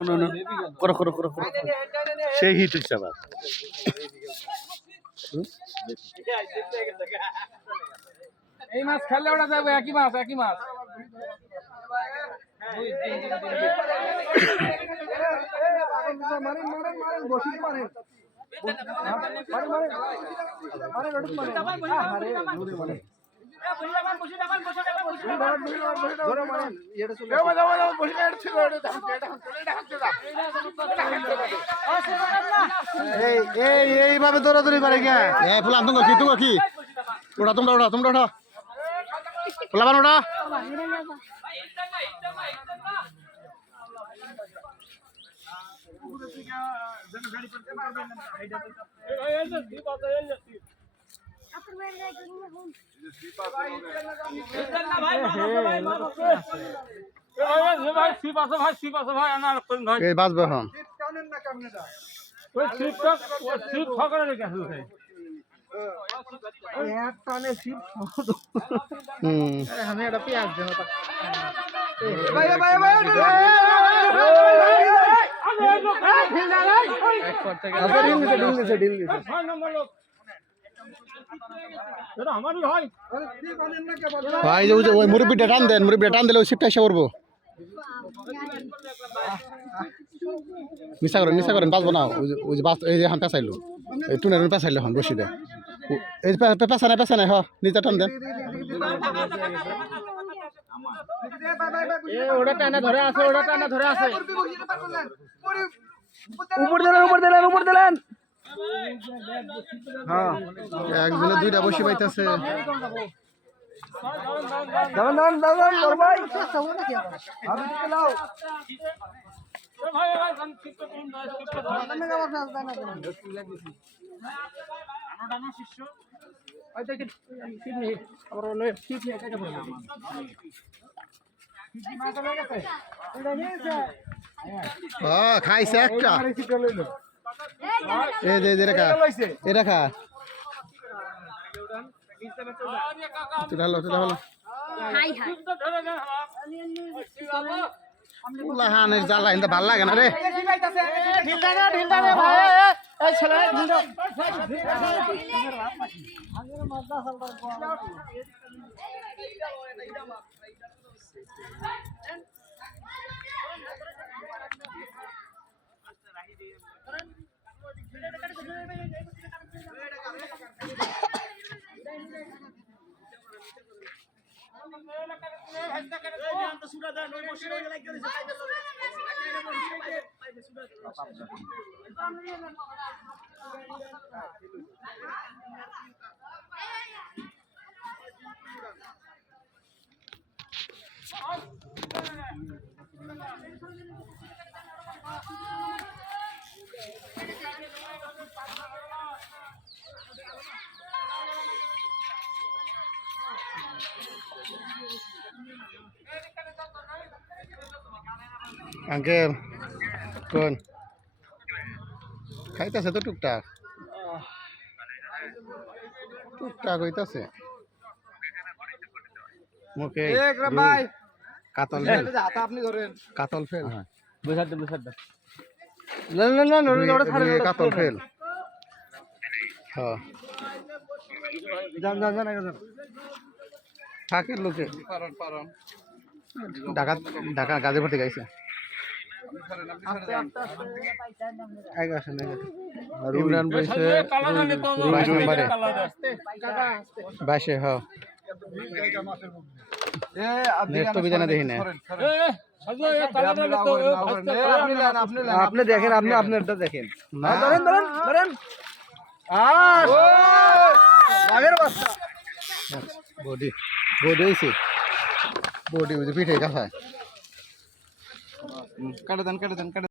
করো করো করো করো সেই হিট হচ্ছে আবার এই মাছ খেললে ওটা যাবে একই মাছ এইভাবে দৌড়াদৌড়ি করে কে ফুলাম তুমি কি ওটা তোমরা ওঠা ফুলাবান ওটা বাঁচবে এখন আমি একটা পেঁয়াজ দেবো ভাই ওই মুরব্বিটা টান টান দিলে ওই শিপটা এসে পড়বো নিশা করেন বাঁচবো না ওই যে এই যে এখন পেঁচাইলো এই টুনের পেঁচাইলো এখন বসি দেয় এই পেঁচা নাই নিজে টান দেন ওটা টানা ধরে আছে উপর দিলেন হ্যাঁ একজনে দুইটা বসে পাইতেছে খাইছে একটা এটা খা জ্বালা কিন্তু ভাল লাগে না রে আঙ্কেল কোন খাইতেছে তো টুকটাক হইতাছে মুখে কাতল ফেল কাতল ফেল থাকের লোকে ঢাকা গাজীপুর থেকে আইছে ইমরান বলছে বাইশে দেখি না আপনি দেখেন আপনারটা দেখেন বডি পিঠে কাঁথায় কেটে দেন